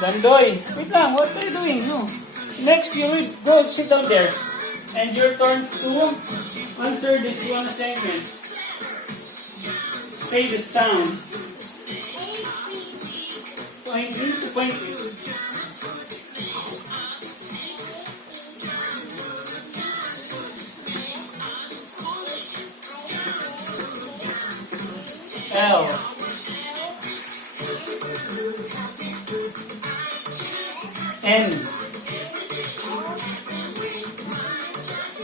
Dandoy, wait lang, what are you doing? No. Next, you will go sit down there. And your turn to answer this one assignment. Say the sound. Point you to point you. L. N.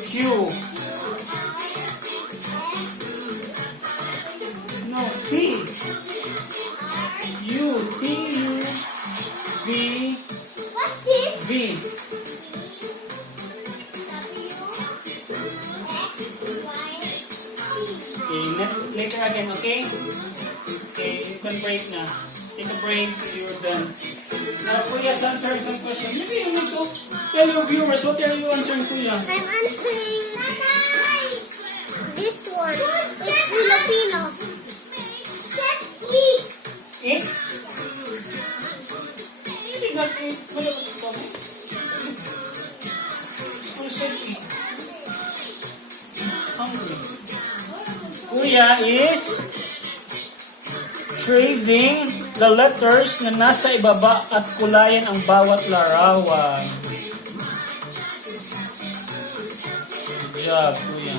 Q. No, T. U. T. U. V. What's this? V. Okay, later again, okay? Okay, you can break na. Take a break, you're done. Now, Kuya's answering some questions. Maybe you need to tell your viewers what are you answering, Kuya? I'm answering this one. It's Filipino. Just eat. Eat? Hindi not eat. Wala ba ito? Who said eat? Hungry. Kuya is tracing the letters na nasa ibaba at kulayan ang bawat larawan. Good job, Kuya.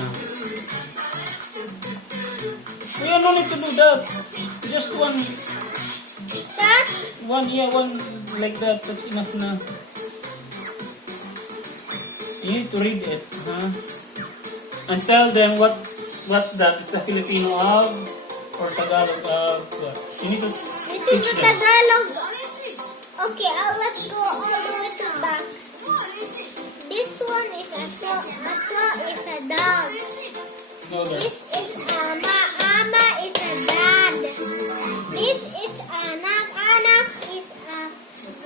Kuya, no need to do that. Just one like that. That's enough na. You need to read it, huh? And tell them what's that? It's the Filipino of or Tagalog of what? You need to This is the Tagalog. Okay, let's go all the way to back. This one is a is a dog. know that. This is ama. Ama is a dad. This is anak. Anak is a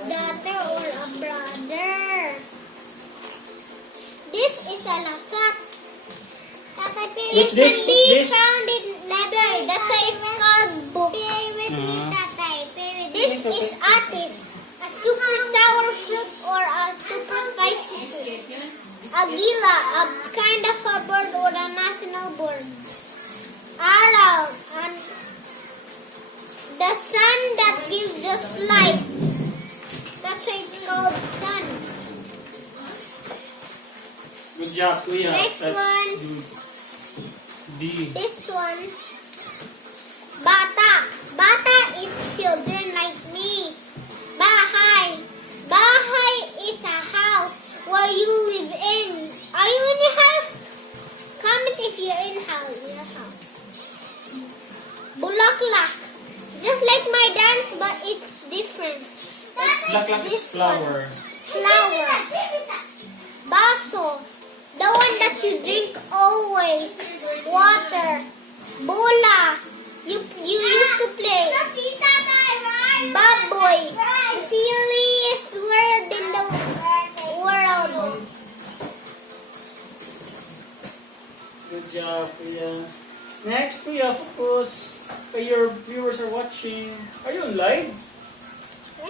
daughter or a brother. This is a lakat. What's this? It can What's be this? found in library. That's why it's called book. This is atis, a super sour fruit or a super spicy fruit. Agila, a kind of a bird or a national bird. Araw, and the sun that gives us light. That's why it's called sun. Good job, Kuya. Next That's one. good. D. This one, bata. Bata is children like me. Bahay. Bahay is a house where you live in. Are you in your house? Comment if you're in your house. Bulaklak. Just like my dance, but it's different. It's Laklak is this flower. one. Flower. Baso. The one that you drink always. Water. Bola. You used to play. Baboy. The silliest word in the world. Good job, Kuya. Next, Kuya, focus. Your viewers are watching. Are you on live?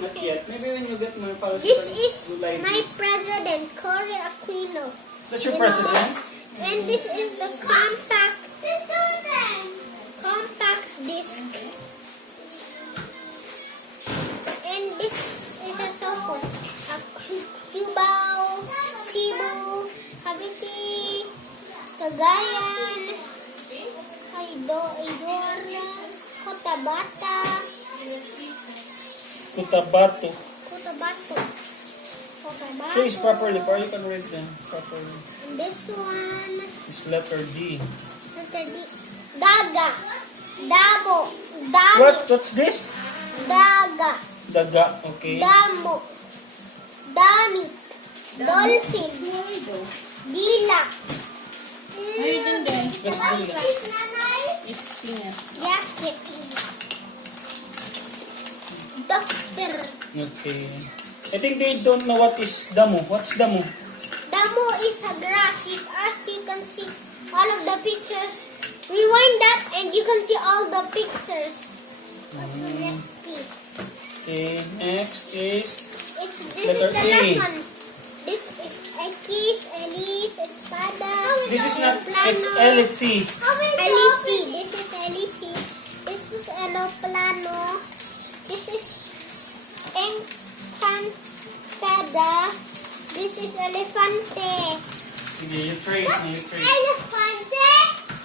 Not yet. Maybe when you get more followers, This you is can do live. my president, Cory Aquino. That's your You know president? what? And this is the compact disc. And this is a cell phone. A Cubao, Cebu, Cavite, Cagayan, Idora, Cotabato. Cotabato. Cotabato. Choose properly, or you can read them properly. And this one, It's letter D. letter D. Daga. Dabo. Dami. What's this? Daga. Daga, okay. Damo. Damit. Dolphin. Dila. That's Dila. It's Yakit. Doctor. Okay. I think they don't know what is damo. What's damo? Damo is a grass. As you can see all of the pictures. Rewind that and you can see all the pictures. Let's see. Okay, next is This Letter is the A. last one. This is X, Elise, Espada. This is not, it's Aeroplano. LC. LEC. This is LEC. This is Aeroplano. This is Encantada. This is Elefante. Sige, you trace na, you trace. Elefante?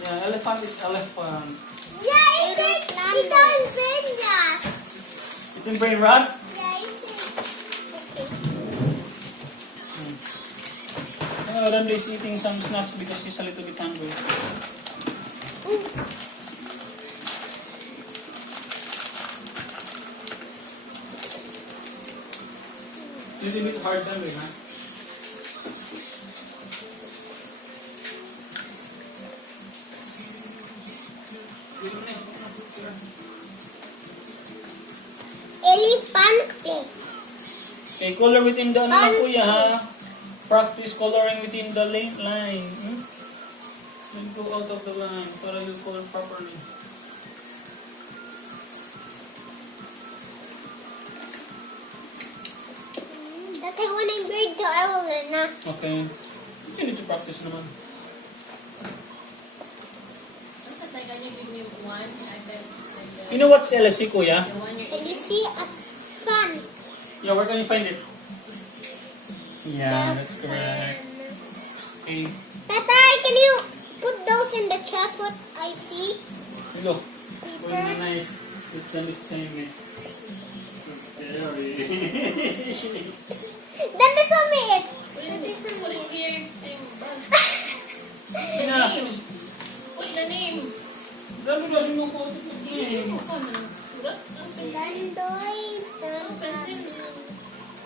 Yeah, elephant is elephant. Yeah, it's in Vegas. It's in brain rot? Yeah, it's okay. Ramli is eating some snacks because he's a little bit hungry. Little bit hard hungry, huh? Elefante. Okay, color within the ano lang kuya ha. Practice coloring within the line. Hmm? Don't go out of the line para you color properly. That's like when I'm grade 2, I will learn na. Okay. You need to practice naman. You know what's LSC kuya? LEC as fun. Yeah, where can you find it? Yeah, that's correct. Okay. Tatay, can you put those in the chest what I see? Look. Very nice. It's done the same way. Very. Then this will be it. Yeah. Put the name. Dami kasi mo po. Hindi mo ko na. Surat ang Landoy. pencil.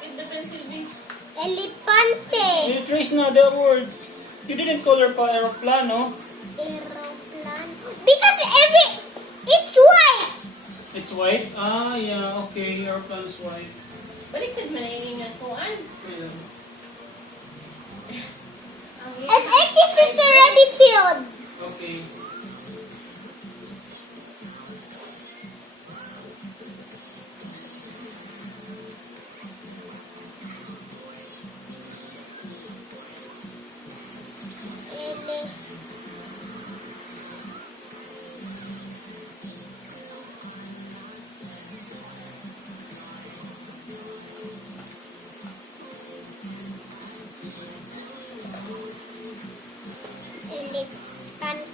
With the pencil big. Elefante. You trace na the words. You didn't color pa aeroplano. Aeroplan. Because it's white. It's white? Ah, yeah, okay. Aeroplane is white. Baliktad man ang nga kuan. Yeah. And X is already filled. Okay. Elefante.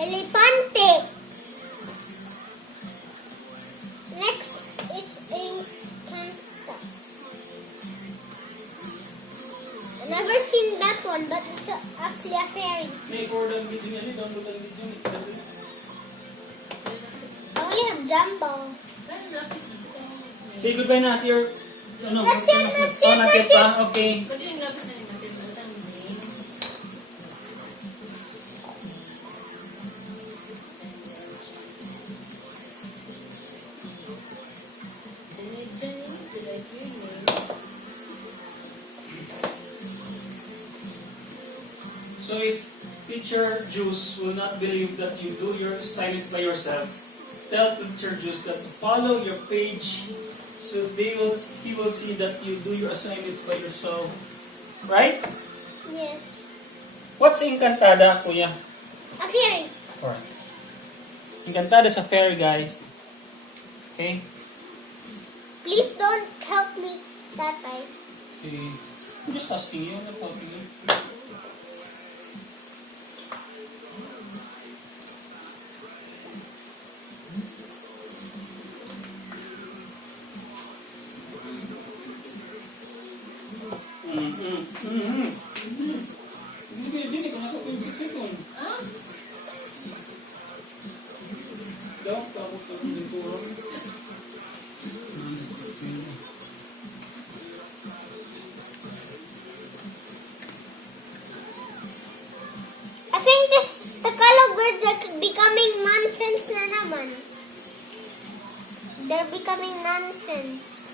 Elefante. Next is Encanta. I've never seen that one, but it's actually a fairy. May for the video niya, download ang video niya. I only have Jumbo. Say goodbye na at your... Ano? That's it, that's Oh, it, not yet that's it. pa? Okay. Pwede yung lapis na natin. Baliktad ang name. Did I do your name? So if teacher Juice will not believe that you do your assignments by yourself, tell teacher Juice that to follow your page so he will see that you do your assignments by yourself. Right? Yes. What's Encantada, kuya? A fairy. Alright. Encantada is a fairy, guys. Okay? Please don't help me, Tatay. Okay. I'm just asking you, I'm not helping you. Hindi ko nakapag-second. Ah? Daw, tapos ang hindi ko. nonsense na naman. They're becoming nonsense.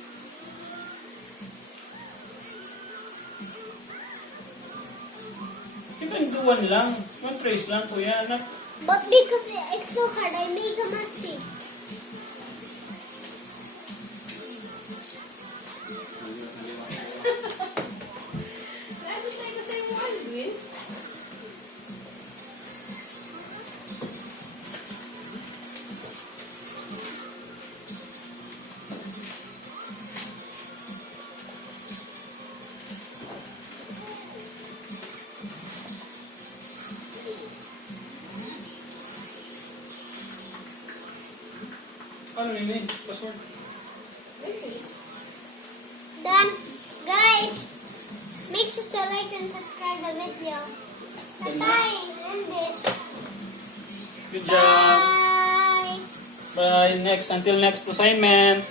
You can do one lang. One trace lang, kuya. Anak. But because it's so hard, I make a mistake. Dapat tayo kasi yung one, Will. Ano yun eh? Password. Then, guys, make sure to like and subscribe the video. Bye. End this. Good job. Bye. Bye. Next. Until next assignment.